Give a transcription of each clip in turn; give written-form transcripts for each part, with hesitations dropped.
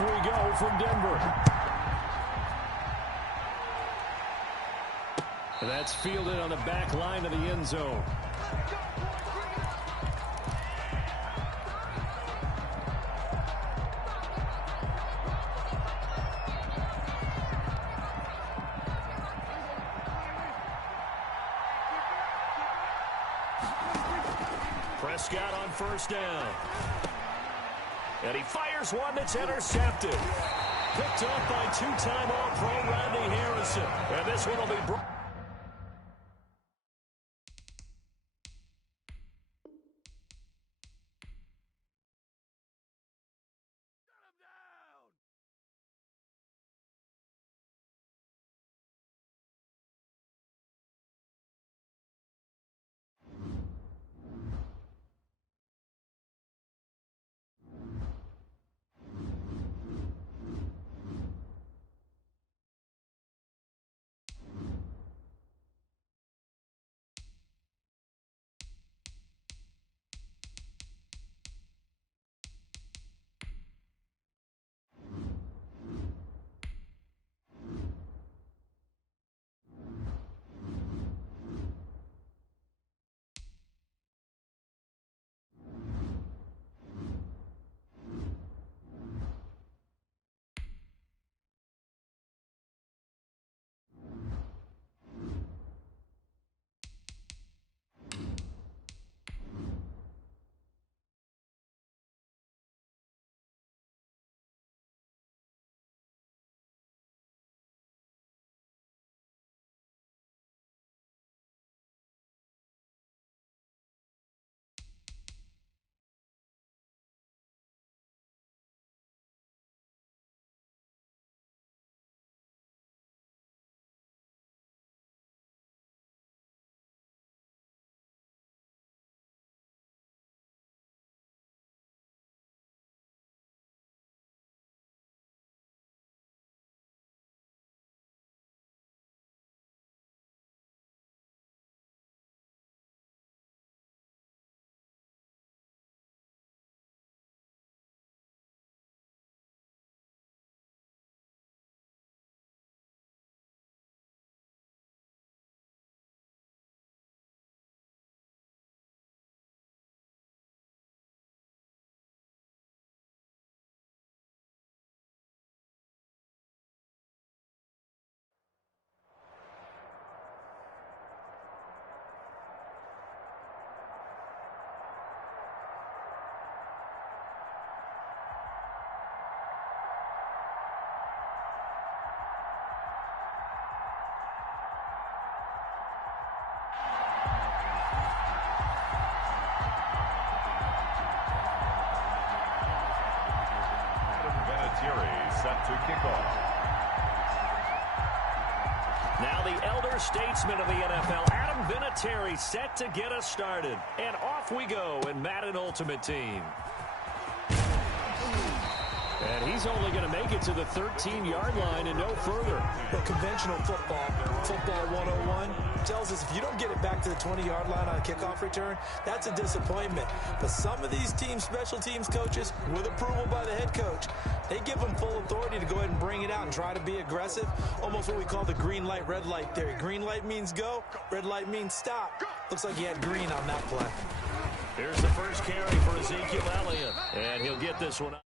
Off we go from Denver. That's fielded on the back line of the end zone. Prescott on first down. And he fires one that's intercepted. Picked up by two-time All-Pro Randy Harrison. And this one will be brought. Set to kick off. Now the elder statesman of the NFL, Adam Vinatieri, set to get us started. And off we go in Madden Ultimate Team. And he's only going to make it to the 13-yard line and no further. But conventional football 101, tells us if you don't get it back to the 20-yard line on a kickoff return, that's a disappointment. But some of these team special teams coaches, with approval by the head coach, they give them full authority to go ahead and bring it out and try to be aggressive. Almost what we call the green light, red light theory. Green light means go, red light means stop. Looks like he had green on that play. Here's the first carry for Ezekiel Elliott. And he'll get this one up.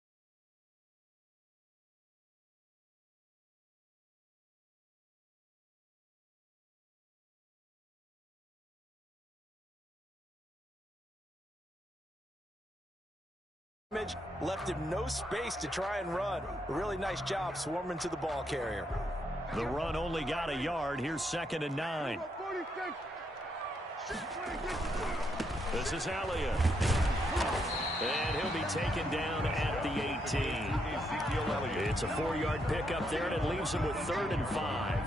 Left him no space to try and run. A really nice job swarming to the ball carrier. The run only got a yard. Here's 2nd and 9. This is Elliott. And he'll be taken down at the 18. It's a 4-yard pickup there, and it leaves him with 3rd and 5.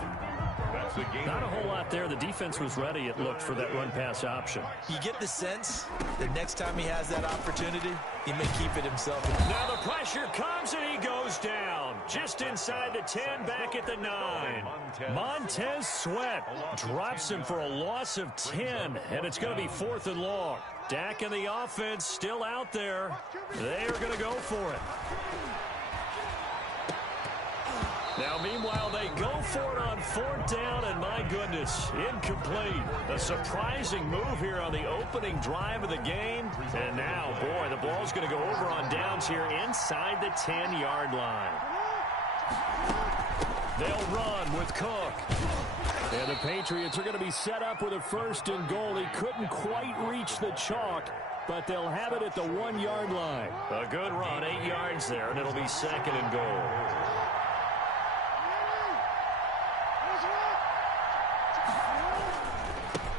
Not a whole lot there. The defense was ready, it looked, for that run-pass option. You get the sense that next time he has that opportunity, he may keep it himself. Now the pressure comes, and he goes down. Just inside the 10, back at the 9. Montez Sweat drops him for a loss of 10, and it's going to be 4th and long. Dak and the offense still out there. They are going to go for it. Now, meanwhile, they go for it on 4th down, and my goodness, incomplete. A surprising move here on the opening drive of the game. And now, boy, the ball's going to go over on downs here inside the 10-yard line. They'll run with Cook. And the Patriots are going to be set up with a 1st and goal. He couldn't quite reach the chalk, but they'll have it at the 1-yard line. A good run, 8 yards there, and it'll be 2nd and goal.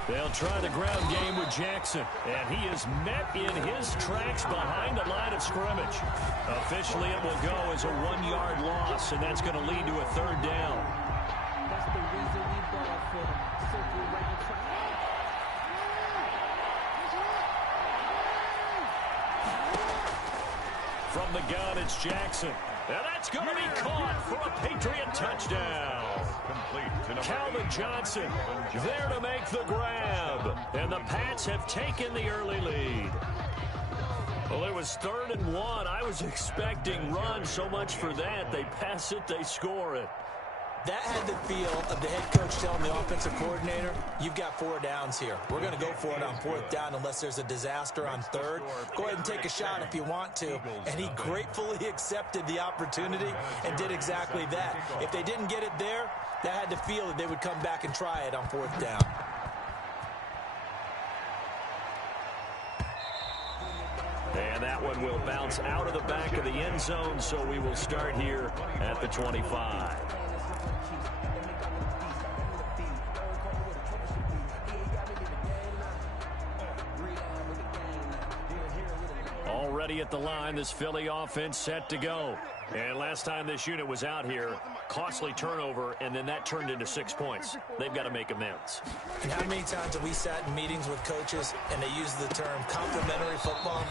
They'll try the ground game with Jackson, and he is met in his tracks behind the line of scrimmage. Officially, it will go as a 1-yard loss, and that's going to lead to a 3rd down. That's the reason we ball for circle right track. From the gun, it's Jackson. And that's going to be caught for a Patriot touchdown. Calvin Johnson there to make the grab. And the Pats have taken the early lead. Well, it was 3rd and 1. I was expecting run. So much for that. They pass it, they score it. That had the feel of the head coach telling the offensive coordinator, you've got 4 downs here. We're going to go for it on 4th down unless there's a disaster on 3rd. Go ahead and take a shot if you want to. And he gratefully accepted the opportunity and did exactly that. If they didn't get it there, that had the feel that they would come back and try it on 4th down. And that one will bounce out of the back of the end zone, so we will start here at the 25. Already at the line, this Philly offense set to go. And last time this unit was out here, costly turnover, and then that turned into 6 points. They've got to make amends. And how many times have we sat in meetings with coaches and they use the term complementary football?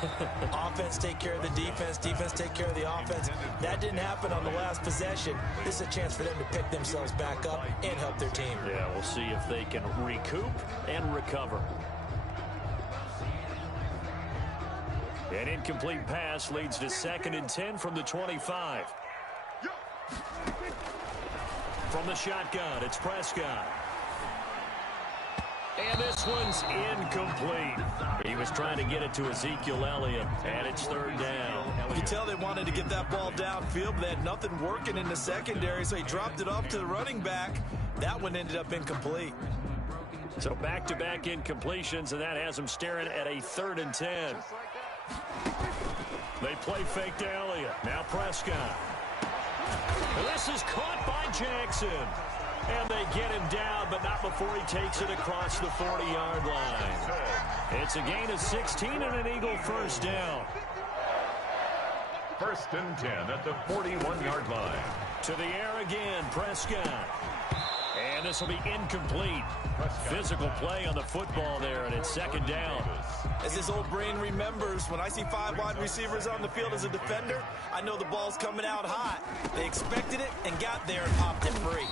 Offense take care of the defense, defense take care of the offense. That didn't happen on the last possession. This is a chance for them to pick themselves back up and help their team. Yeah, we'll see if they can recoup and recover. An incomplete pass leads to 2nd and 10 from the 25. From the shotgun, it's Prescott. And this one's incomplete. He was trying to get it to Ezekiel Elliott, and it's 3rd down. You can tell they wanted to get that ball downfield, but they had nothing working in the secondary, so he dropped it off to the running back. That one ended up incomplete. So back-to-back incompletions, and that has him staring at a 3rd and 10. They play fake to Elliott. Now Prescott. This is caught by Jackson. And they get him down, but not before he takes it across the 40-yard line. It's a gain of 16 and an Eagle 1st down. 1st and 10 at the 41-yard line. To the air again, Prescott. And this will be incomplete. Physical play on the football there, and it's 2nd down. As his old brain remembers, when I see 5 wide receivers on the field as a defender, I know the ball's coming out hot. They expected it and got there and popped it free.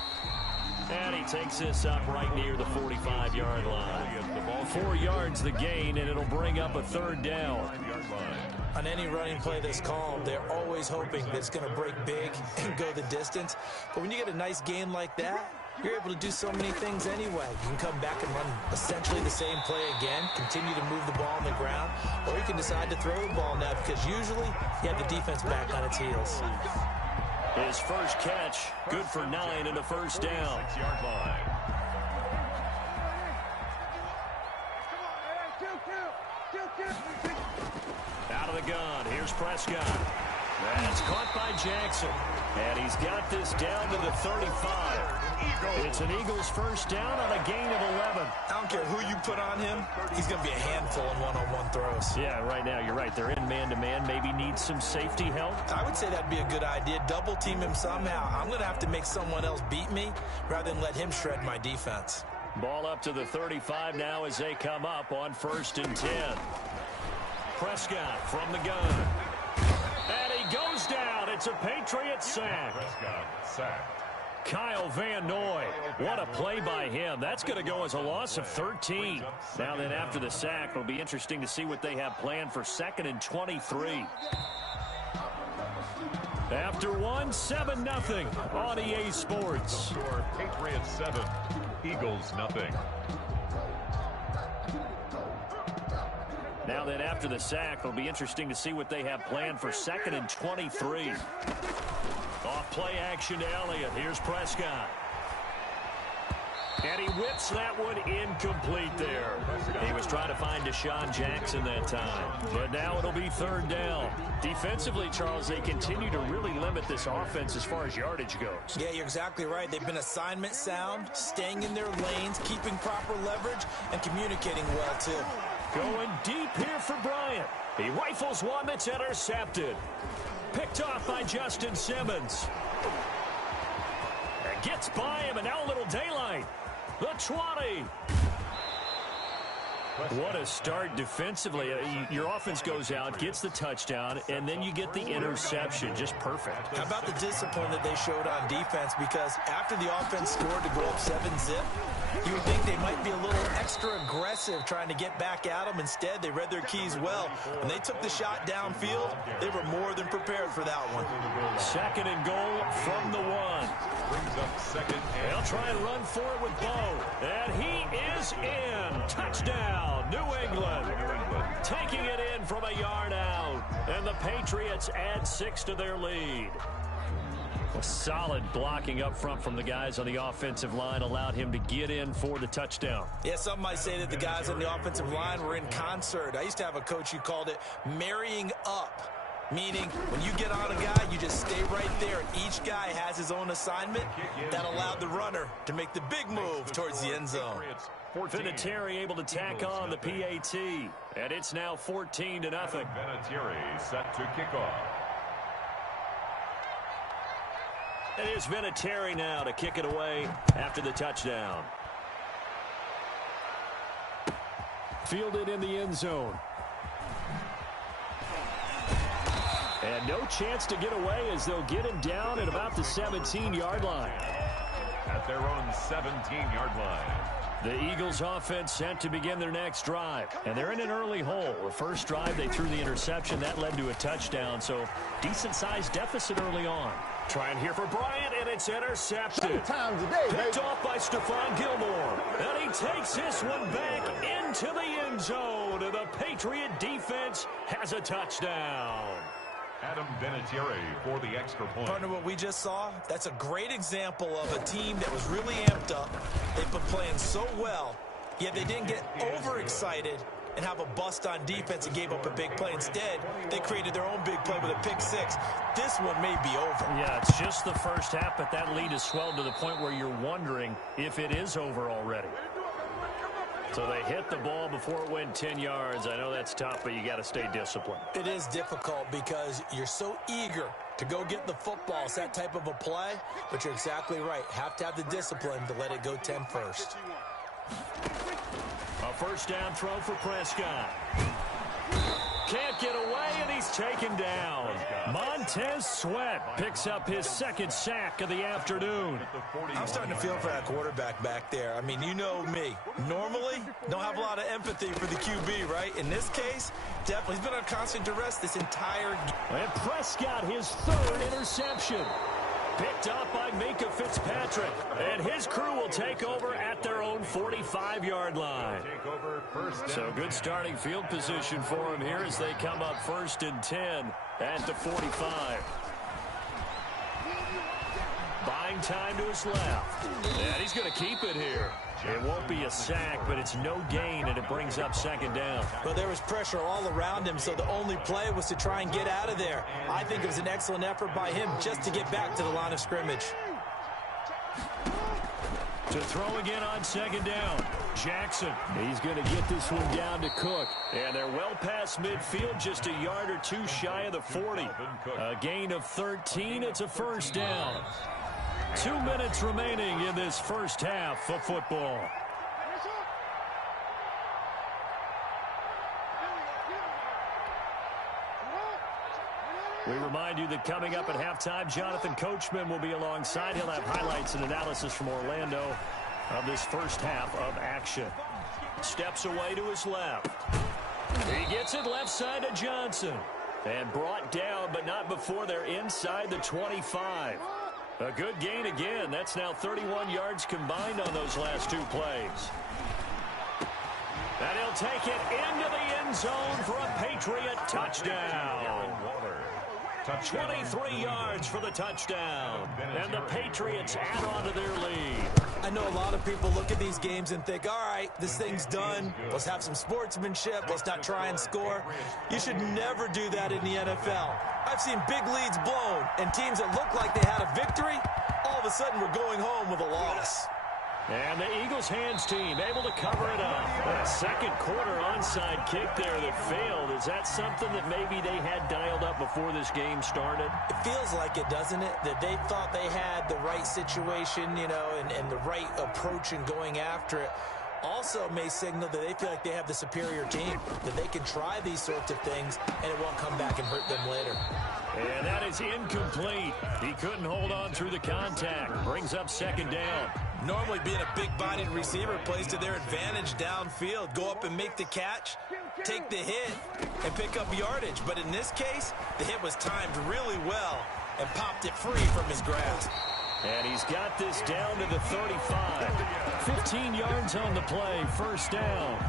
And he takes this up right near the 45-yard line. 4 yards the gain, and it'll bring up a 3rd down. On any running play that's called, they're always hoping that it's going to break big and go the distance. But when you get a nice gain like that, you're able to do so many things anyway. You can come back and run essentially the same play again, continue to move the ball on the ground, or you can decide to throw the ball now because usually you have the defense back on its heels. His first catch, good for 9 and a 1st down. 6-yard line. Out of the gun, here's Prescott. That's caught by Jackson. And he's got this down to the 35. It's an Eagles 1st down on a gain of 11. I don't care who you put on him, he's going to be a handful in one-on-one throws. Yeah, right now, you're right. They're in man-to-man. Maybe needs some safety help. I would say that'd be a good idea. Double team him somehow. I'm going to have to make someone else beat me rather than let him shred my defense. Ball up to the 35 now as they come up on 1st and 10. Prescott from the gun. And he goes down. It's a Patriot sack. Prescott sacked. Kyle Van Noy. What a play by him. That's going to go as a loss of 13. Now then, after the sack, it'll be interesting to see what they have planned for 2nd and 23. After one, 7-0 on EA Sports. Score Patriots 7, Eagles nothing. Now then, after the sack, it'll be interesting to see what they have planned for 2nd and 23. Off play action to Elliott. Here's Prescott. And he whips that one incomplete there. He was trying to find Deshaun Jackson that time. But now it'll be 3rd down. Defensively, Charles, they continue to really limit this offense as far as yardage goes. Yeah, you're exactly right. They've been assignment sound, staying in their lanes, keeping proper leverage, and communicating well, too. Going deep here for Bryant. He rifles one that's intercepted. Picked off by Justin Simmons. And gets by him, and now a little daylight. The 20. What a start defensively. Your offense goes out, gets the touchdown, and then you get the interception. Just perfect. How about the discipline that they showed on defense? Because after the offense scored to go up 7-zip, you would think they might be a little extra aggressive trying to get back at them. Instead, they read their keys well. When they took the shot downfield, they were more than prepared for that one. 2nd and goal from the 1. Brings up 2nd and They'll try and run for it with Bo. And he is in. Touchdown, New England. Taking it in from a yard out. And the Patriots add 6 to their lead. A solid blocking up front from the guys on the offensive line allowed him to get in for the touchdown. Yeah, some might say that the guys on the offensive line were in concert. I used to have a coach who called it marrying up, meaning when you get on a guy, you just stay right there. Each guy has his own assignment. That allowed the runner to make the big move towards the end zone. Vinatieri able to tack on the PAT, and it's now 14-0. Vinatieri set to kick off. It is Vinatieri now to kick it away after the touchdown. Fielded in the end zone. And no chance to get away as they'll get him down at about the 17-yard line. At their own 17-yard line. The Eagles offense set to begin their next drive. And they're in an early hole. The first drive, they threw the interception. That led to a touchdown. So decent-sized deficit early on. Trying here for Bryant, and it's intercepted. Picked off by Stephon Gilmore. And he takes this one back into the end zone. And the Patriot defense has a touchdown. Adam Vinatieri for the extra point. Partner, what we just saw, that's a great example of a team that was really amped up. They've been playing so well, yet they didn't get overexcited and have a bust on defense and gave up a big play. Instead, they created their own big play with a pick 6. This one may be over. Yeah, it's just the first half, but that lead has swelled to the point where you're wondering if it is over already. So they hit the ball before it went 10 yards. I know that's tough, but you got to stay disciplined. It is difficult because you're so eager to go get the football. It's that type of a play, but you're exactly right. Have to have the discipline to let it go 10 first. A first down throw for Prescott. Can't get away, and he's taken down. Montez Sweat picks up his 2nd sack of the afternoon. I'm starting to feel for that quarterback back there. I mean, you know me. Normally, don't have a lot of empathy for the QB, right? In this case, definitely. He's been on constant duress this entire game. And Prescott, his 3rd interception. Picked up by Minkah Fitzpatrick. And his crew will take over at their own 45-yard line. So good starting field position for him here as they come up 1st and 10 at the 45. Buying time to his left. And he's going to keep it here. It won't be a sack, but it's no gain, and it brings up 2nd down. But there was pressure all around him, so the only play was to try and get out of there. I think it was an excellent effort by him just to get back to the line of scrimmage. To throw again on 2nd down. Jackson. He's going to get this one down to Cook. And they're well past midfield, just a yard or two shy of the 40. A gain of 13. It's a first down. 2 minutes remaining in this first half of football. We remind you that coming up at halftime, Jonathan Coachman will be alongside. He'll have highlights and analysis from Orlando of this first half of action. Steps away to his left. He gets it left side to Johnson. And brought down, but not before they're inside the 25. A good gain again. That's now 31 yards combined on those last two plays. And he'll take it into the end zone for a Patriot touchdown. 23 yards for the touchdown. And the Patriots add on to their lead. I know a lot of people look at these games and think, all right, this thing's done. Let's have some sportsmanship. Let's not try and score. You should never do that in the NFL. I've seen big leads blown and teams that look like they had a victory, all of a sudden we're going home with a loss. And the Eagles hands team able to cover it up. A second quarter onside kick there that failed. Is that something that maybe they had dialed up before this game started? It feels like it, doesn't it? That they thought they had the right situation, you know, and the right approach in going after it. Also may signal that they feel like they have the superior team, that they can try these sorts of things and it won't come back and hurt them later. And that is incomplete. He couldn't hold on through the contact. Brings up second down. Normally being a big-bodied receiver plays to their advantage downfield. Go up and make the catch, take the hit, and pick up yardage. But in this case, the hit was timed really well and popped it free from his grasp. And he's got this down to the 35. 15 yards on the play, first down.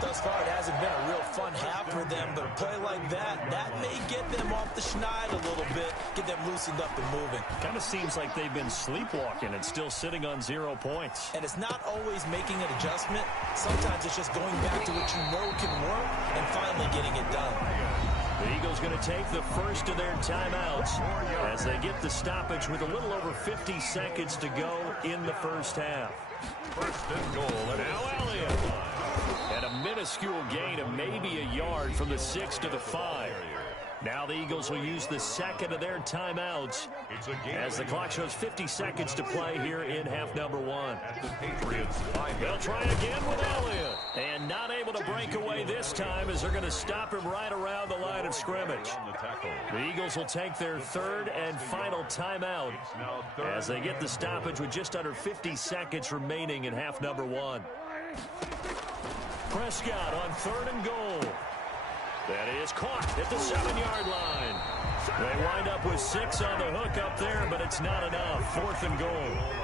Thus far, it hasn't been a real fun half for them, but a play like that may get them off the schneid a little bit, get them loosened up and moving. Kind of seems like they've been sleepwalking and still sitting on 0 points. And it's not always making an adjustment. Sometimes it's just going back to what you know can work and finally getting it done. The Eagles going to take the first of their timeouts as they get the stoppage with a little over 50 seconds to go in the first half. First and goal. Now Elliott. And a minuscule gain of maybe a yard from the 6 to the 5. Now the Eagles will use the second of their timeouts as the clock shows 50 seconds to play here in half number 1. They'll try again with Elliott. And not able to break away this time as they're going to stop him right around the line of scrimmage. The Eagles will take their third and final timeout as they get the stoppage with just under 50 seconds remaining in half number 1. Prescott on third and goal. That is caught at the 7-yard line. They wind up with 6 on the hook up there, but it's not enough. Fourth and goal.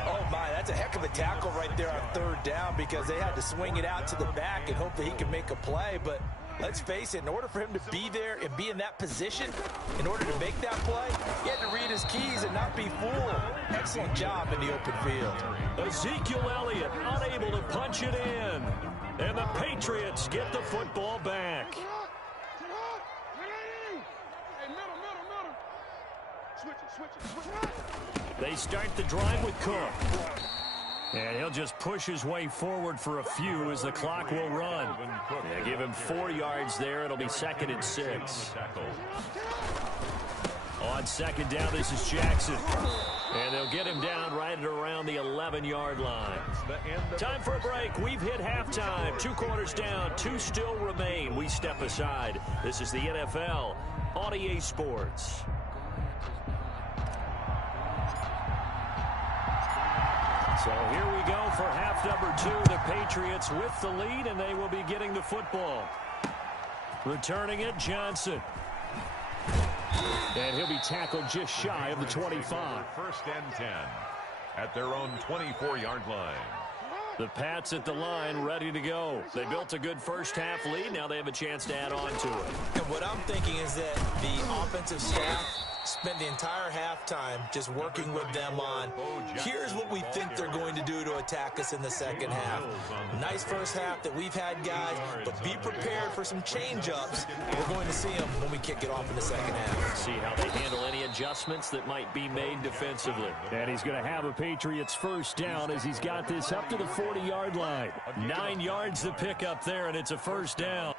Oh, my, that's a heck of a tackle right there on third down because they had to swing it out to the back and hope that he could make a play. But let's face it, in order for him to be there and be in that position, in order to make that play, he had to read his keys and not be fooled. Excellent job in the open field. Ezekiel Elliott unable to punch it in. And the Patriots get the football back. They start the drive with Cook. And he'll just push his way forward for a few as the clock will run. They give him 4 yards there. It'll be second and 6. On second down, this is Jackson. And they'll get him down right at around the 11-yard line. Time for a break. We've hit halftime. 2 quarters down. 2 still remain. We step aside. This is the NFL on EA Sports. So here we go for half number 2. The Patriots with the lead, and they will be getting the football. Returning it, Johnson. And he'll be tackled just shy of the 25. First and 10 at their own 24-yard line. The Pats at the line ready to go. They built a good first half lead. Now they have a chance to add on to it. And what I'm thinking is that the offensive staff spent the entire halftime just working with them on, here's what we think they're going to do to attack us in the second half. Nice first half that we've had, guys, but be prepared for some change-ups. We're going to see them when we kick it off in the second half. See how they handle any adjustments that might be made defensively. And he's going to have a Patriots first down as he's got this up to the 40-yard line. 9 yards to pick up there, and it's a first down.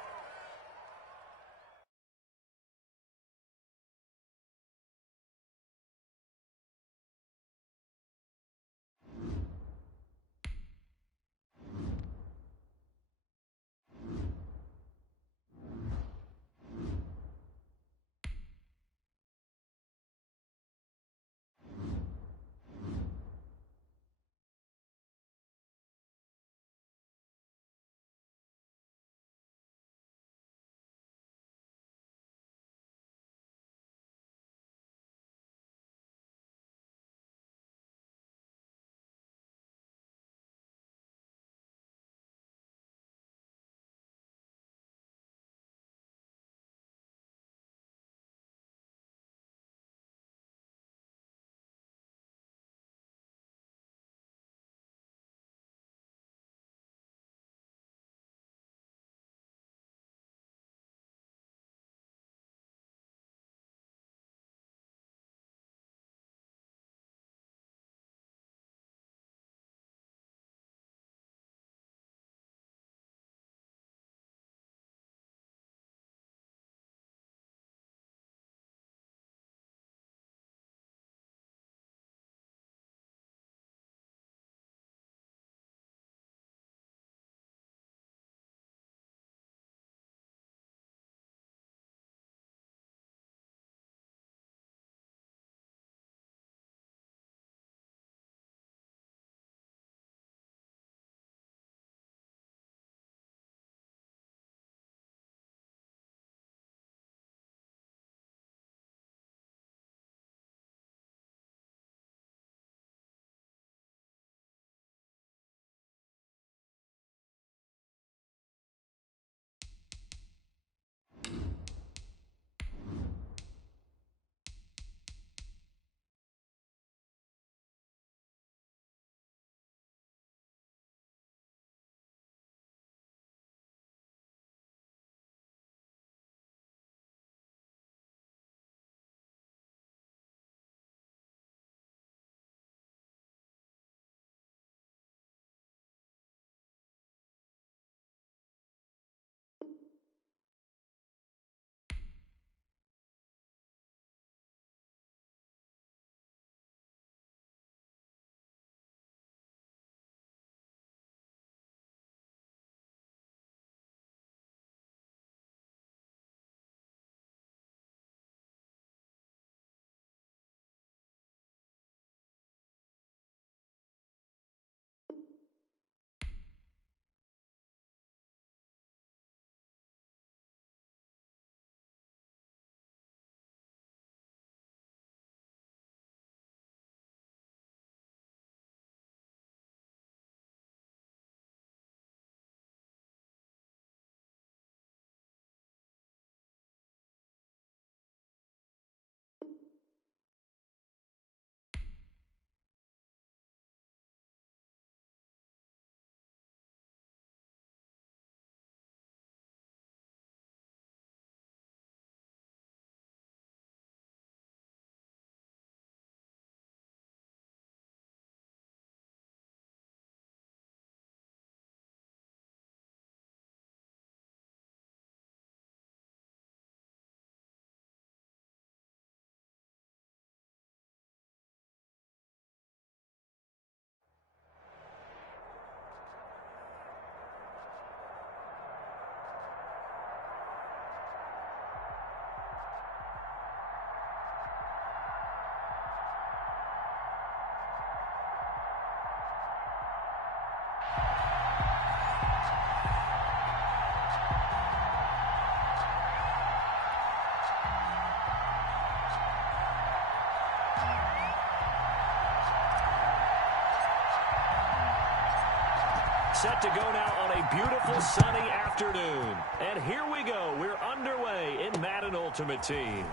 set to go now on a beautiful sunny afternoon. And here we go. We're underway in Madden Ultimate Team.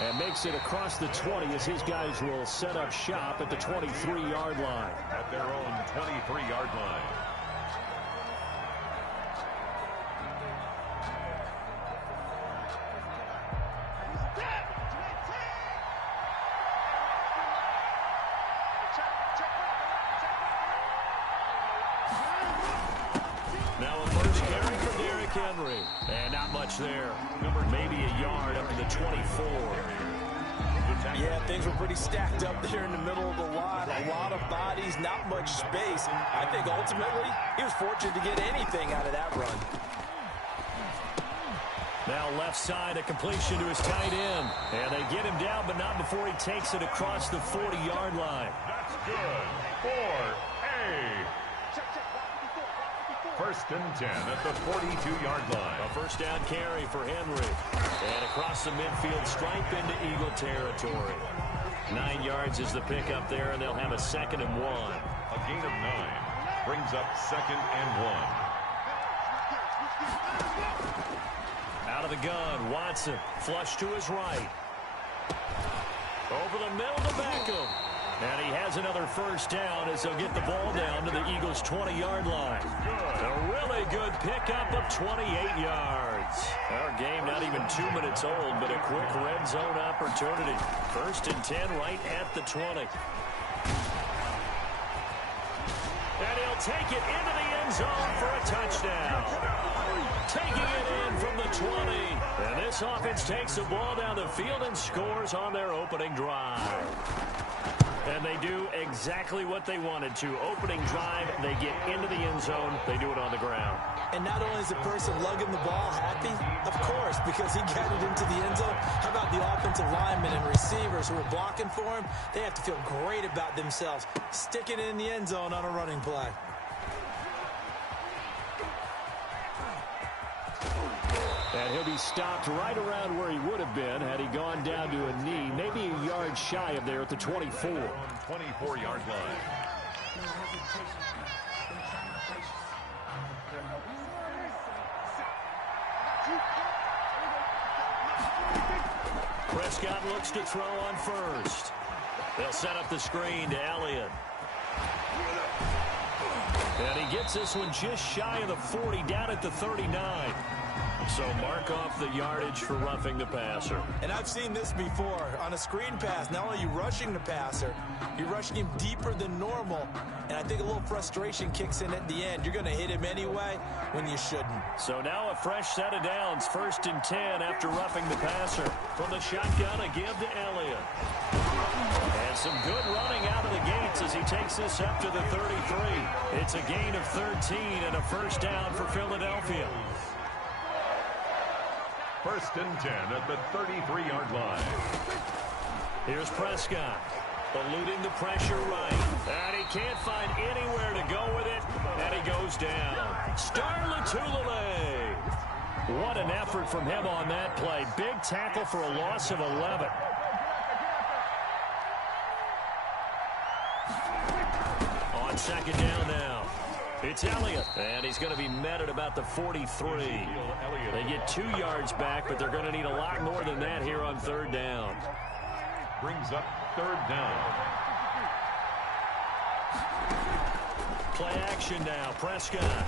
And makes it across the 20 as his guys will set up shop at the 23-yard line. At their own 23-yard line. Now a first carry for Derrick Henry. And not much there. Maybe a yard up to the 24. Yeah, things were pretty stacked up there in the middle of the line. A lot of bodies, not much space. I think ultimately he was fortunate to get anything out of that run. Now left side, a completion to his tight end. And they get him down, but not before he takes it across the 40-yard line. That's good for a first and 10 at the 42-yard line. A first down carry for Henry. And across the midfield stripe into Eagle territory. 9 yards is the pickup there, and they'll have a 2nd and 1. A gain of 9 brings up 2nd and 1. Out of the gun, Watson, flush to his right. Over the middle to Beckham. And he has another first down as they'll get the ball down to the Eagles' 20-yard line. A really good pickup of 28 yards. Our game not even 2 minutes old, but a quick red zone opportunity. First and 10 right at the 20. And he'll take it into the end zone for a touchdown. Taking it in from the 20. And this offense takes the ball down the field and scores on their opening drive. And they do exactly what they wanted to. Opening drive, they get into the end zone. They do it on the ground. And not only is the person lugging the ball happy, of course, because he got it into the end zone. How about the offensive linemen and receivers who are blocking for him? They have to feel great about themselves, sticking it in the end zone on a running play. And he'll be stopped right around where he would have been had he gone down to a knee, maybe a yard shy of there at the 24. 24-yard line. Prescott looks to throw on first. They'll set up the screen to Elliott. And he gets this one just shy of the 40, down at the 39. So mark off the yardage for roughing the passer. And I've seen this before. On a screen pass, not only are you rushing the passer, you're rushing him deeper than normal. And I think a little frustration kicks in at the end. You're going to hit him anyway when you shouldn't. So now a fresh set of downs. First and 10 after roughing the passer. From the shotgun, a give to Elliott. And some good running out of the gates as he takes this up to the 33. It's a gain of 13 and a first down for Philadelphia. First and 10 at the 33-yard line. Here's Prescott, eluding the pressure right. And he can't find anywhere to go with it, and he goes down. Starlatulele. What an effort from him on that play. Big tackle for a loss of 11. On second down now. It's Elliott, and he's going to be met at about the 43. They get 2 yards back, but they're going to need a lot more than that here on third down. Brings up third down. Play action now. Prescott.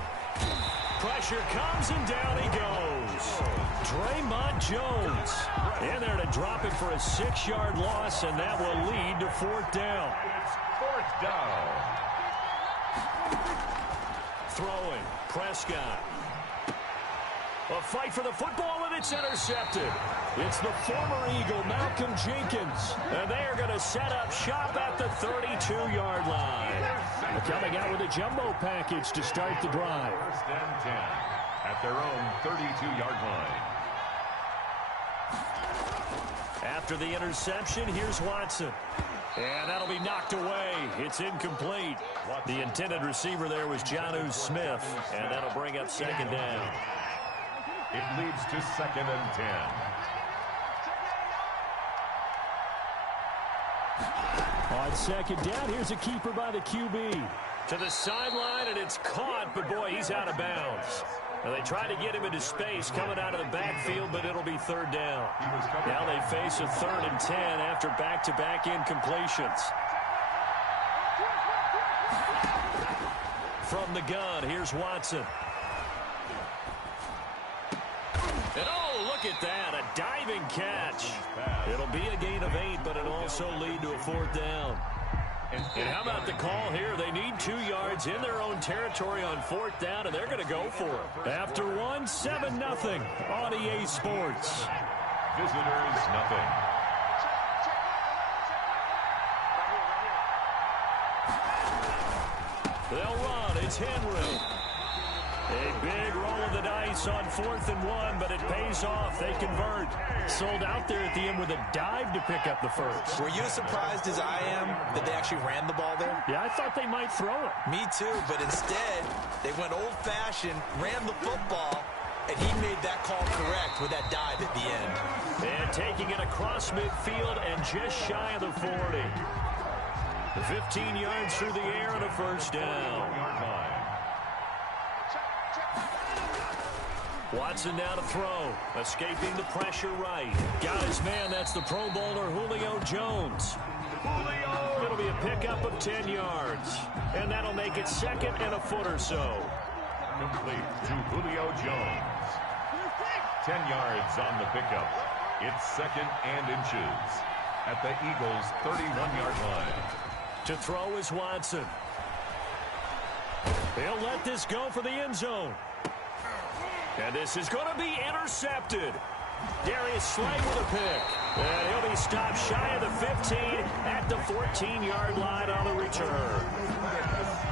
Pressure comes, and down he goes. Draymond Jones in there to drop it for a 6-yard loss, and that will lead to fourth down. It's fourth down. Throwing, Prescott. A fight for the football, and it's intercepted. It's the former Eagle, Malcolm Jenkins. And they are going to set up shop at the 32-yard line. Coming out with a jumbo package to start the drive. First and 10 at their own 32-yard line. After the interception, here's Watson. And that'll be knocked away. It's incomplete. The intended receiver there was Jonnu Smith. And that'll bring up second down. It leads to second and 10. On second down, here's a keeper by the QB. To the sideline, and it's caught, but boy, he's out of bounds. Now they try to get him into space coming out of the backfield, but it'll be third down. Now they face a 3rd and 10 after back-to-back incompletions. From the gun, here's Watson. And oh, look at that, a diving catch. It'll be a gain of 8, but it'll also lead to a 4th down. And how about the call here? They need 2 yards in their own territory on 4th down, and they're going to go for it. After 1, 7-0 on EA Sports. Visitors, nothing. They'll run. It's Henry. A big roll of the dice on 4th and 1, but it pays off. They convert. Sold out there at the end with a dive to pick up the first. Were you as surprised as I am that they actually ran the ball there? Yeah, I thought they might throw it. Me too, but instead, they went old-fashioned, ran the football, and he made that call correct with that dive at the end. And taking it across midfield and just shy of the 40. 15 yards through the air and a first down. Watson now to throw. Escaping the pressure right. Got his man. That's the Pro Bowler Julio Jones. It'll be a pickup of 10 yards. And that'll make it 2nd and a foot or so. Complete to Julio Jones. 10 yards on the pickup. It's 2nd and inches at the Eagles' 31-yard line. To throw is Watson. He'll let this go for the end zone. And this is going to be intercepted. Darius Slay with a pick. And he'll be stopped shy of the 15 at the 14-yard line on the return.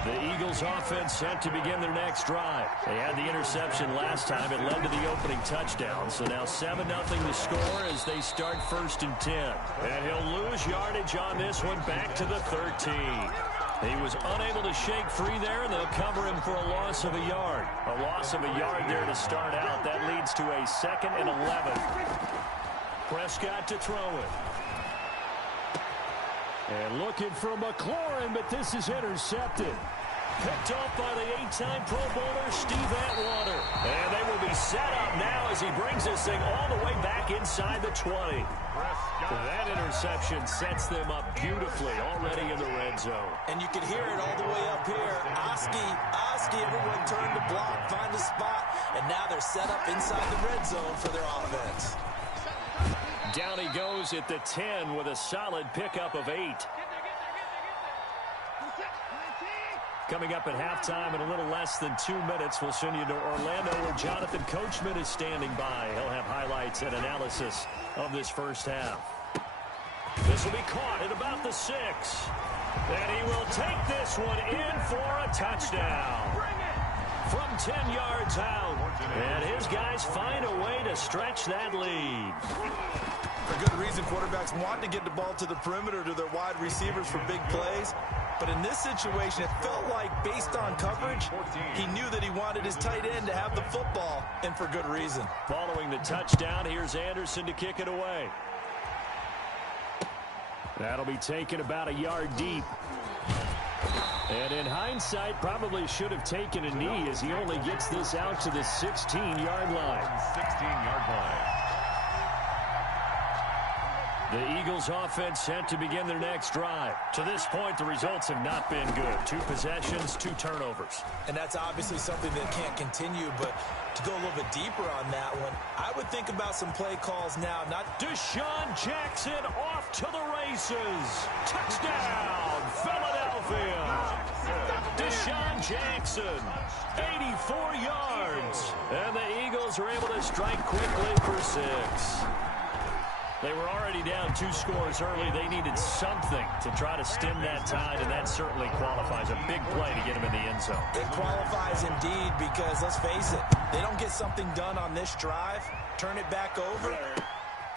The Eagles offense set to begin their next drive. They had the interception last time. It led to the opening touchdown. So now 7-0 the score as they start 1st and 10. And he'll lose yardage on this one back to the 13. He was unable to shake free there, and they'll cover him for a loss of a yard. A loss of a yard there to start out. That leads to a 2nd and 11. Prescott to throw it. And looking for McLaurin, but this is intercepted. Picked off by the 8-time Pro Bowler, Steve Atwater. And they will be set up now as he brings this thing all the way back inside the 20. That interception sets them up beautifully already in the red zone. And you can hear it all the way up here. Oski, everyone turned to block, find a spot, and now they're set up inside the red zone for their offense. Down he goes at the 10 with a solid pickup of 8. Coming up at halftime in a little less than 2 minutes, we'll send you to Orlando where Jonathan Coachman is standing by. He'll have highlights and analysis of this first half. This will be caught at about the 6. And he will take this one in for a touchdown. From 10 yards out. And his guys find a way to stretch that lead. For good reason, quarterbacks want to get the ball to the perimeter to their wide receivers for big plays. But in this situation, it felt like, based on coverage, he knew that he wanted his tight end to have the football, and for good reason. Following the touchdown, here's Anderson to kick it away. That'll be taken about a yard deep. And in hindsight, probably should have taken a knee as he only gets this out to the 16-yard line. 16-yard line. The Eagles offense set to begin their next drive. To this point, the results have not been good. 2 possessions, 2 turnovers. And that's obviously something that can't continue, but to go a little bit deeper on that one, I would think about some play calls now. Not Deshaun Jackson off to the races. Touchdown, Philadelphia. Deshaun Jackson, 84 yards. And the Eagles are able to strike quickly for 6. They were already down 2 scores early. They needed something to try to stem that tide, and that certainly qualifies. A big play to get them in the end zone. It qualifies indeed because, let's face it, they don't get something done on this drive, turn it back over,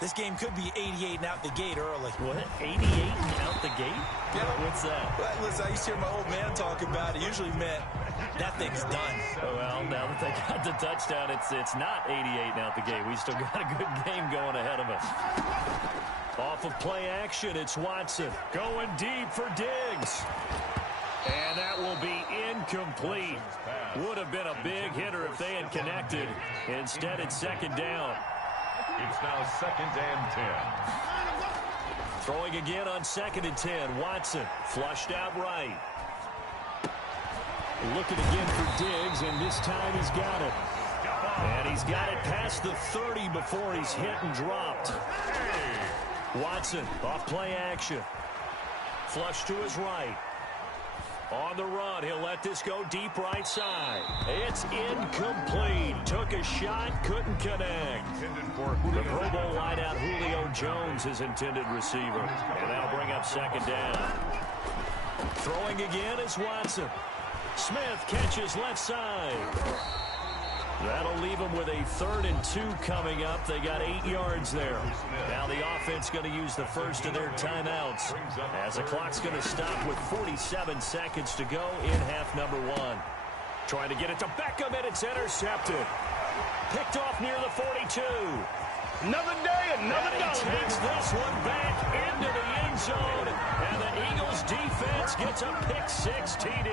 This game could be 88 and out the gate early. What? 88 and out the gate? Yeah. What's that? Well, listen, I used to hear my old man talk about it. Usually meant that thing's done. Well, now that they got the touchdown, it's not 88 and out the gate. We still got a good game going ahead of us. Off of play action, it's Watson going deep for Diggs. And that will be incomplete. Would have been a big hitter if they had connected. Instead, it's second down. It's now 2nd and 10. Throwing again on 2nd and 10. Watson flushed out right. Looking again for Diggs, and this time he's got it. And he's got it past the 30 before he's hit and dropped. Watson off play action. Flush to his right. On the run, he'll let this go deep right side. It's incomplete. Took a shot, couldn't connect. The Pro Bowl wideout Julio Jones, his intended receiver. And that'll bring up second down. Throwing again is Watson. Smith catches left side. That'll leave them with a 3rd and 2 coming up. They got 8 yards there. Now the offense going to use the first of their timeouts as the clock's going to stop with 47 seconds to go in half number 1. Trying to get it to Beckham, and it's intercepted. Picked off near the 42. Another day, another and he takes this one back into the end zone, and the Eagles defense gets a pick-6 TD.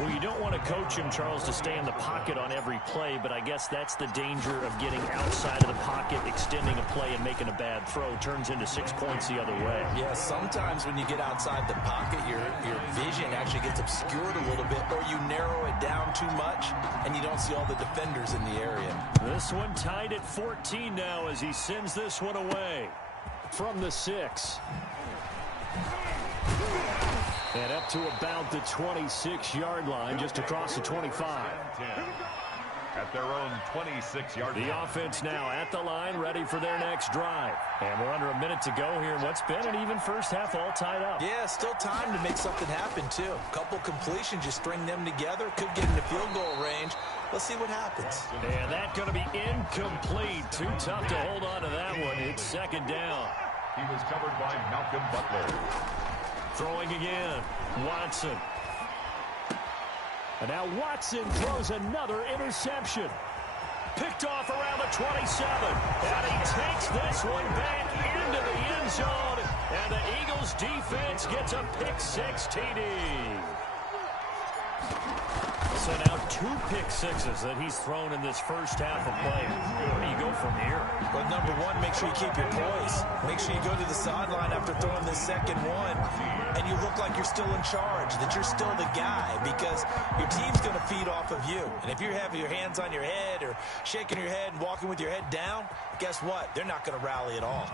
Well, you don't want to coach him, Charles, to stay in the pocket on every play, but I guess that's the danger of getting outside of the pocket, extending a play, and making a bad throw. Turns into 6 points the other way. Yeah, sometimes when you get outside the pocket, your vision actually gets obscured a little bit, or you narrow it down too much, and you don't see all the defenders in the area. This one tied at 14 now as he sends this one away from the 6. And up to about the 26-yard line, just across the 25. At their own 26-yard line. The offense now at the line, ready for their next drive. And we're under a minute to go here in what's been an even first half, all tied up. Yeah, still time to make something happen, too. A couple completions, you string them together, could get into field goal range. Let's see what happens. And that's going to be incomplete. Too tough to hold on to that one. It's second down. He was covered by Malcolm Butler. Throwing again, Watson. And now Watson throws another interception. Picked off around the 27. And he takes this one back into the end zone. And the Eagles defense gets a pick-6 TD. So now 2 pick-6s that he's thrown in this first half of play. Where do you go from here? Well, number one, make sure you keep your poise. Make sure you go to the sideline after throwing this second one, and you look like you're still in charge, that you're still the guy, because your team's going to feed off of you. And if you're having your hands on your head or shaking your head and walking with your head down, guess what? They're not going to rally at all.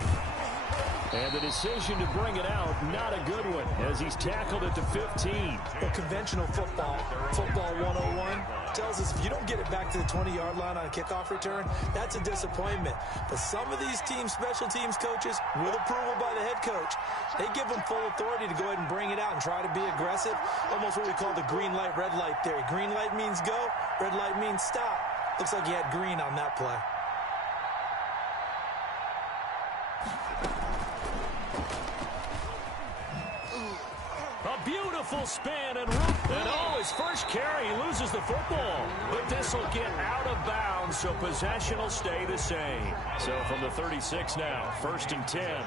And the decision to bring it out, not a good one, as he's tackled it to 15. Well, conventional football 101, tells us if you don't get it back to the 20-yard line on a kickoff return, that's a disappointment. But some of these special teams coaches, with approval by the head coach, they give them full authority to go ahead and bring it out and try to be aggressive. Almost what we call the green light, red light theory. Green light means go, red light means stop. Looks like he had green on that play. Beautiful span and root. And his first carry, he loses the football. But this will get out of bounds, so possession will stay the same. So from the 36 now, 1st and 10.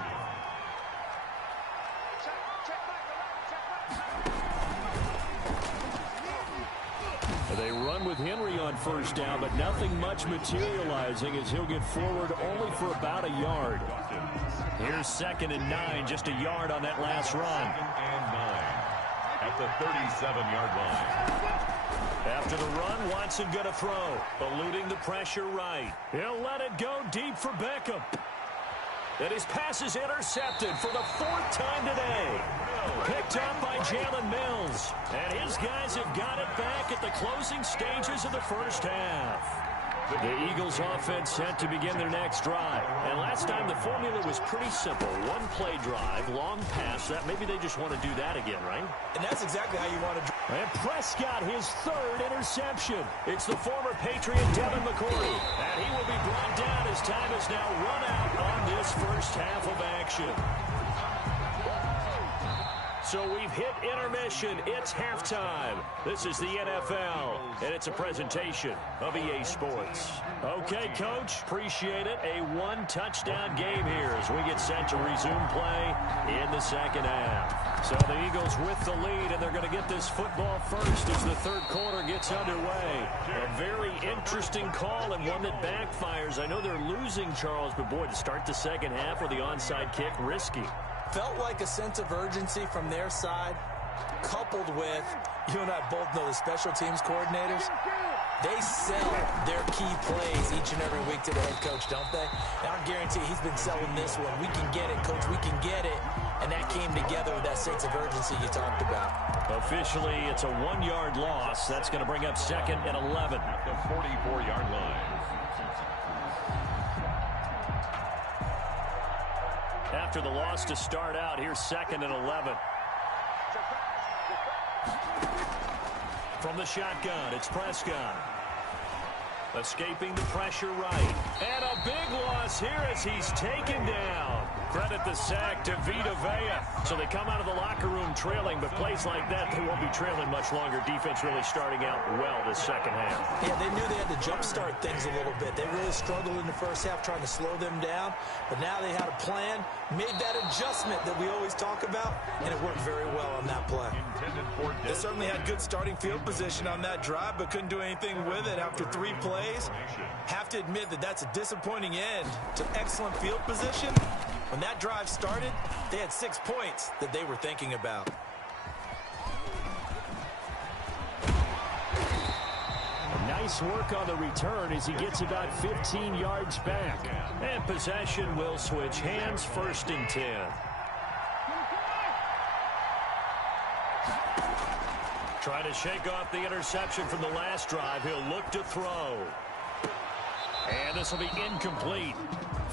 They run with Henry on first down, but nothing much materializing as he'll get forward only for about a yard. Here's 2nd and 9, just a yard on that last run. 2nd and 9 at the 37-yard line. After the run, Watson going to throw, eluding the pressure right. He'll let it go deep for Beckham. And his pass is intercepted for the 4th time today. Picked up by Jalen Mills. And his guys have got it back at the closing stages of the first half. The Eagles offense set to begin their next drive. And last time the formula was pretty simple. One play drive, long pass. That maybe they just want to do that again, right? And that's exactly how you want to. And Prescott, his 3rd interception. It's the former Patriot Devin McCourty. And he will be brought down as As time is now run out on this first half of action. So we've hit intermission. It's halftime. This is the NFL, and it's a presentation of EA Sports. Okay, Coach, appreciate it. A one-touchdown game here as we get set to resume play in the second half. So the Eagles with the lead, and they're going to get this football first as the third quarter gets underway. A very interesting call and one that backfires. I know they're losing, Charles, but boy, to start the second half with the onside kick, risky. Felt like a sense of urgency from their side, coupled with, you and I both know the special teams coordinators, they sell their key plays each and every week to the head coach, don't they? And I guarantee he's been selling this one. We can get it, Coach, we can get it. And that came together with that sense of urgency you talked about. Officially, it's a 1-yard loss. That's going to bring up 2nd and 11. At the 44-yard line. After the loss to start out, here's 2nd and 11. From the shotgun, it's Prescott. Escaping the pressure right. And a big loss here as he's taken down. Credit the sack to Vita Vea. So they come out of the locker room trailing, but plays like that, they won't be trailing much longer. Defense really starting out well this second half. Yeah, they knew they had to jumpstart things a little bit. They really struggled in the first half trying to slow them down, but now they had a plan, made that adjustment that we always talk about, and it worked very well on that play. They certainly had good starting field position on that drive, but couldn't do anything with it after 3 plays. Have to admit that that's a disappointing end to excellent field position. When that drive started, they had 6 points that they were thinking about. Nice work on the return as he gets about 15 yards back. And possession will switch hands, 1st and 10. Trying to shake off the interception from the last drive. He'll look to throw. And this will be incomplete.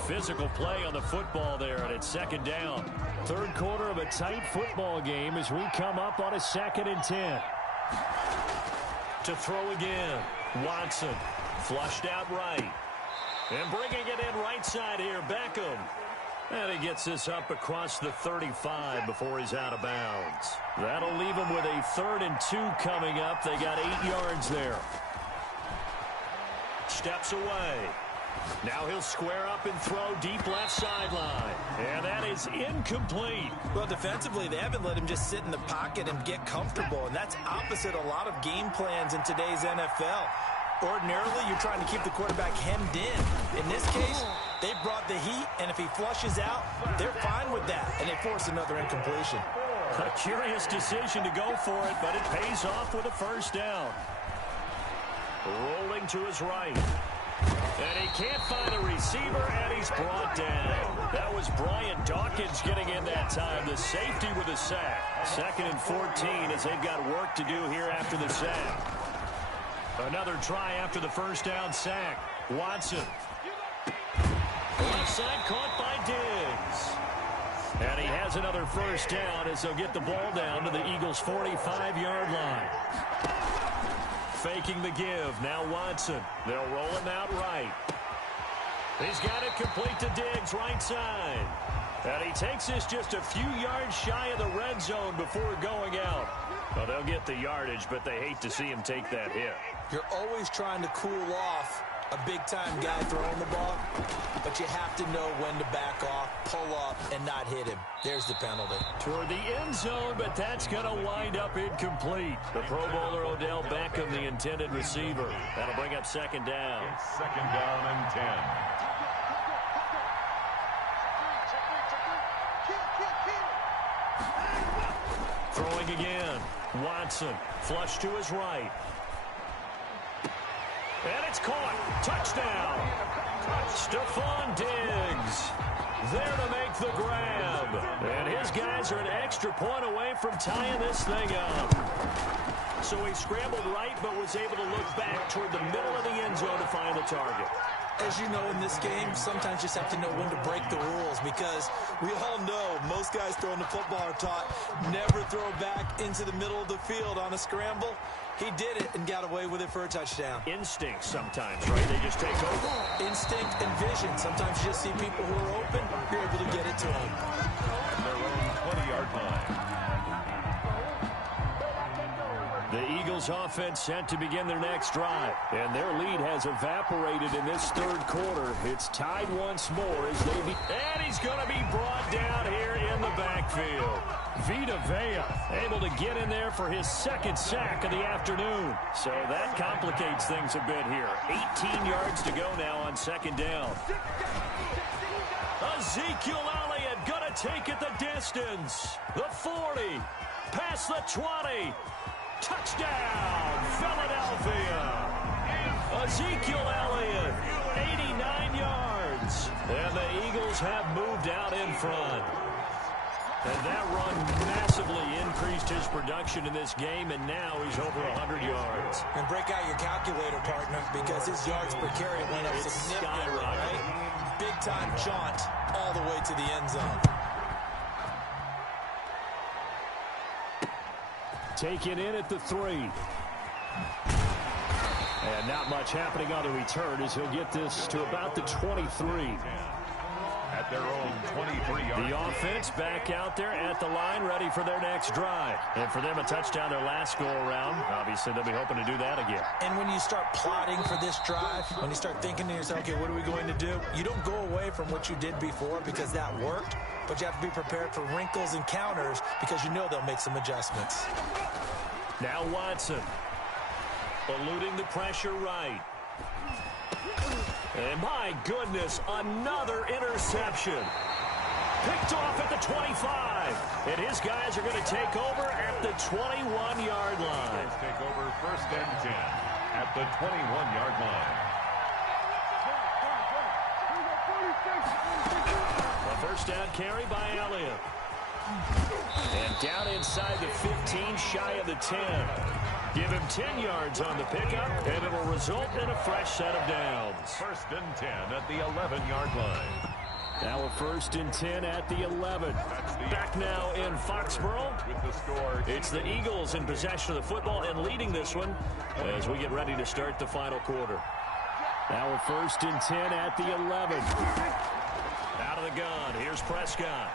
Physical play on the football there, and it's 2nd down. Third quarter of a tight football game as we come up on a 2nd and 10. To throw again. Watson flushed out right. And bringing it in right side here, Beckham. And he gets this up across the 35 before he's out of bounds. That'll leave him with a 3rd and 2 coming up. They got 8 yards there. Steps away. Now he'll square up and throw deep left sideline. And that is incomplete. Well, defensively, they haven't let him just sit in the pocket and get comfortable, and that's opposite a lot of game plans in today's NFL. Ordinarily, you're trying to keep the quarterback hemmed in. In this case, they brought the heat, and if he flushes out, they're fine with that, and they force another incompletion. A curious decision to go for it, but it pays off with a 1st down. Rolling to his right. And he can't find a receiver, and he's brought down. That was Brian Dawkins getting in that time. The safety with a sack. 2nd and 14 as they've got work to do here after the sack. Another try after the 1st down sack. Watson. Left side caught by Diggs. And he has another 1st down as they'll get the ball down to the Eagles' 45-yard line. Faking the give. Now Watson. They'll roll him out right. He's got it complete to Diggs, right side. And he takes this just a few yards shy of the red zone before going out. Well, they'll get the yardage, but they hate to see him take that hit. You're always trying to cool off a big-time guy throwing the ball, but you have to know when to back off, pull up, and not hit him. There's the penalty. Toward the end zone, but that's going to wind up incomplete. The Pro Bowler Odell Beckham, the intended receiver. That'll bring up 2nd down. It's 2nd down and 10. Throwing again. Watson, flush to his right. And it's caught. Touchdown. Stephon Diggs there to make the grab. And his guys are an extra point away from tying this thing up. So he scrambled right but was able to look back toward the middle of the end zone to find the target. As you know, in this game, sometimes you just have to know when to break the rules, because we all know most guys throwing the football are taught never throw back into the middle of the field on a scramble. He did it and got away with it for a touchdown. Instinct sometimes, right? They just take over. Instinct and vision. Sometimes you just see people who are open, you're able to get it to them. Their own 20-yard line. The Eagles offense set to begin their next drive, and their lead has evaporated in this third quarter. It's tied once more as they and he's going to be brought down here in the backfield. Vita Vea able to get in there for his second sack of the afternoon. So that complicates things a bit here. 18 yards to go now on second down. Ezekiel Elliott going to take it the distance. The 40, past the 20. Touchdown, Philadelphia. Ezekiel Elliott, 89 yards. And the Eagles have moved out in front. And that run massively increased his production in this game, and now he's over 100 yards. And break out your calculator, partner, because his yards per carry went up significantly, right? Big-time jaunt all the way to the end zone. Taken in at the 3. And not much happening on the return as he'll get this to about the 23. At their own 23-yard. The offense back out there at the line, ready for their next drive. And for them, a touchdown their last go-around. Obviously, they'll be hoping to do that again. And when you start plotting for this drive, when you start thinking to yourself, okay, what are we going to do? You don't go away from what you did before because that worked, but you have to be prepared for wrinkles and counters because you know they'll make some adjustments. Now Watson, eluding the pressure right. And my goodness, another interception. Picked off at the 25. And his guys are going to take over at the 21-yard line. Take over first and 10 at the 21-yard line. A first down carry by Elliott. And down inside the 15, shy of the 10. Give him 10 yards on the pickup, and it'll result in a fresh set of downs. First and 10 at the 11-yard line. Now a first and 10 at the 11. Back now in Foxborough. With the score, it's the Eagles in possession of the football and leading this one as we get ready to start the final quarter. Now a first and 10 at the 11. Out of the gun, here's Prescott.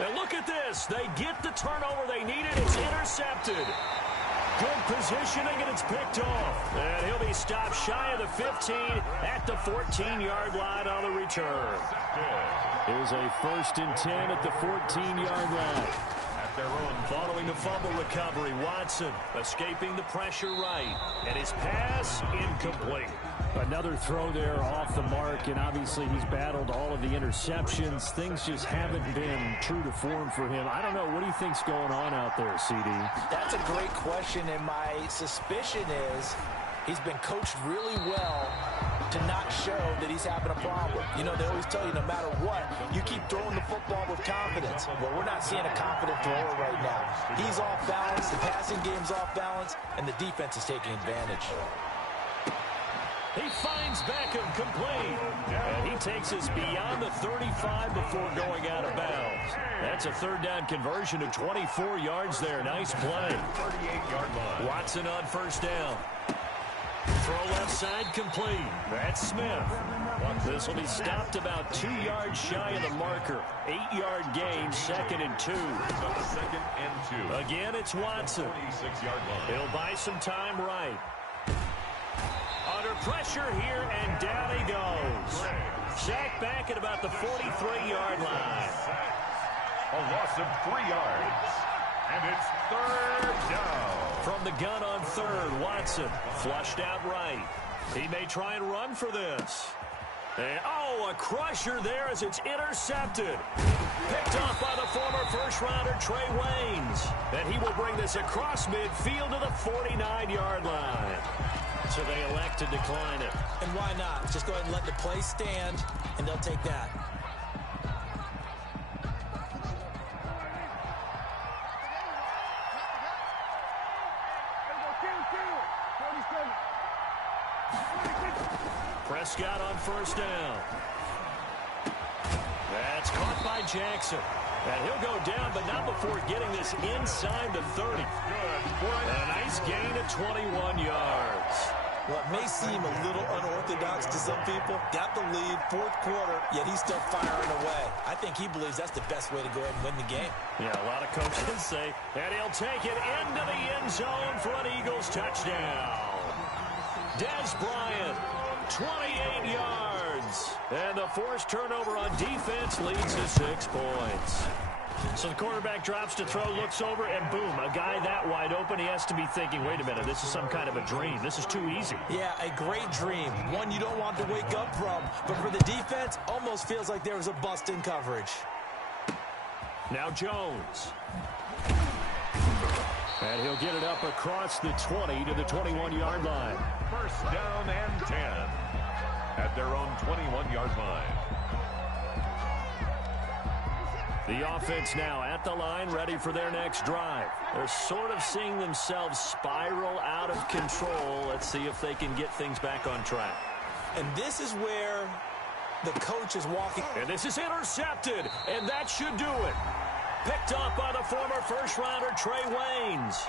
And look at this. They get the turnover they needed. It's intercepted. Good positioning, and it's picked off. And he'll be stopped shy of the 15 at the 14-yard line on the return. Here's a first and 10 at the 14-yard line. At their own. Following the fumble recovery, Watson escaping the pressure right. And his pass incomplete. Another throw there off the mark, and obviously he's battled all of the interceptions. Things just haven't been true to form for him. I don't know. What do you think's going on out there, CD? That's a great question, and my suspicion is he's been coached really well to not show that he's having a problem. You know, they always tell you no matter what, you keep throwing the football with confidence. Well, we're not seeing a confident thrower right now. He's off balance, the passing game's off balance, and the defense is taking advantage. He finds Beckham complete. And he takes us beyond the 35 before going out of bounds. That's a third down conversion of 24 yards there. Nice play. 38-yard line. Watson on first down. Throw left side complete. That's Smith. This will be stopped about 2 yards shy of the marker. 8-yard gain, second and 2. Second and 2. Again, it's Watson. 26-yard line. He'll buy some time right. Under pressure here, and down he goes. Sacked back at about the 43-yard line. A loss of 3 yards. And it's third down. From the gun on third, Watson flushed out right. He may try and run for this. And, a crusher there as it's intercepted. Picked off by the former first-rounder Trey Waynes. And he will bring this across midfield to the 49-yard line. So they elect to decline it. And why not? Just go ahead and let the play stand, and they'll take that. Prescott on first down. That's caught by Jackson. And he'll go down, but not before getting this inside the 30. A nice gain of 21 yards. What may seem a little unorthodox to some people, got the lead, fourth quarter, yet he's still firing away. I think he believes that's the best way to go ahead and win the game. Yeah, a lot of coaches say, and he'll take it into the end zone for an Eagles touchdown. Des Bryant, 28 yards. And the forced turnover on defense leads to 6 points. So the quarterback drops to throw, looks over, and boom, a guy that wide open, he has to be thinking, wait a minute, this is some kind of a dream. This is too easy. Yeah, a great dream. One you don't want to wake up from. But for the defense, almost feels like there was a bust in coverage. Now Jones. And he'll get it up across the 20 to the 21-yard line. First down and 10 at their own 21-yard line. The offense now at the line, ready for their next drive. They're sort of seeing themselves spiral out of control. Let's see if they can get things back on track. And this is where the coach is walking. And this is intercepted, and that should do it. Picked off by the former first-rounder Trey Waynes.